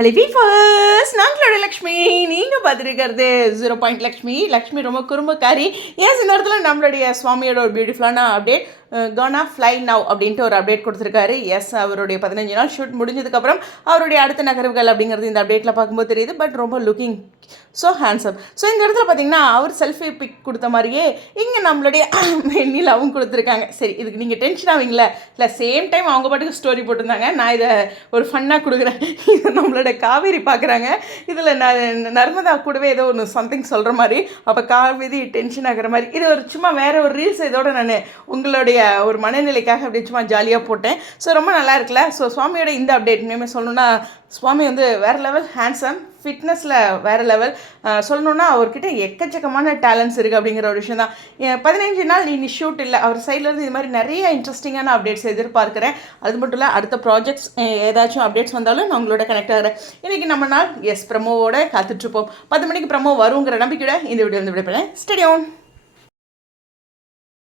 Hello வீஃபர்ஸ், நாங்களோட Lakshmi. நீங்கள் பார்த்துருக்கிறது 0 லக்ஷ்மி ரொம்ப குறும்புக்காரி. ஏன் இந்த இடத்துல நம்மளுடைய சுவாமியோட ஒரு பியூட்டிஃபுல்லான அப்டேட், கானா ஃப்ளை நவ் அப்படின்ட்டு ஒரு அப்டேட் கொடுத்துருக்காரு. எஸ், அவருடைய 15 நாள் ஷூட் முடிஞ்சதுக்கப்புறம் அவருடைய அடுத்த நகர்வுகள் அப்படிங்கிறது இந்த அப்டேட்டில் பார்க்கும்போது தெரியுது. பட் ரொம்ப லுக்கிங் ஸோ ஹேண்ட்ஸம். ஸோ இந்த இடத்துல பார்த்தீங்கன்னா அவர் செல்ஃபி பிக் கொடுத்த மாதிரியே இங்கே நம்மளுடைய வெண்ணிலாவும் கொடுத்துருக்காங்க. சரி, இதுக்கு நீங்கள் டென்ஷன் ஆவீங்களா? இல்லை, சேம் டைம் அவங்க பாட்டுக்கு ஸ்டோரி போட்டிருந்தாங்க. நான் இதை ஒரு ஃபன்னாக கொடுக்குறேன். இது நம்மளோட காவேரி பார்க்குறாங்க. இதில் நர்மதா கூடவே ஏதோ ஒன்று சம்திங் சொல்கிற மாதிரி, அப்போ காவேரி டென்ஷன் ஆகிற மாதிரி. இது ஒரு சும்மா வேறு ஒரு ரீல்ஸ் இதோட நான் உங்களுடைய ஒரு மனநிலைக்காக அப்படி சும்மா ஜாலியாக போட்டேன். ஸோ ரொம்ப நல்லா இருக்குல்ல. ஸோ சுவாமியோட இந்த அப்டேட் இனிமேல் சொல்லணுன்னா, சுவாமி வந்து வேறு லெவல் ஹேண்ட்ஸம், ஃபிட்னஸில் வேறு லெவல். சொல்லணுன்னா அவர்கிட்ட எக்கச்சக்கமான டேலண்ட்ஸ் இருக்குது அப்படிங்கிற ஒரு விஷயம் தான். 15 நாள் இனி ஷூட் இல்லை, அவர் சைட்லேருந்து இது மாதிரி நிறைய இன்ட்ரெஸ்டிங்கான அப்டேட்ஸ் எதிர்பார்க்குறேன். அது மட்டும் இல்லை, அடுத்த ப்ராஜெக்ட்ஸ் ஏதாச்சும் அப்டேட்ஸ் வந்தாலும் நான் உங்களோட கனெக்ட் ஆகிறேன். இன்றைக்கி நம்ம நாள் எஸ் ப்ரமோவோட காத்துட்ருப்போம். 10 மணிக்கு ப்ரமோ வருங்கிற நம்பிக்கையோட இந்த வீடியோ வந்து விடைபெறேன். Stay tune.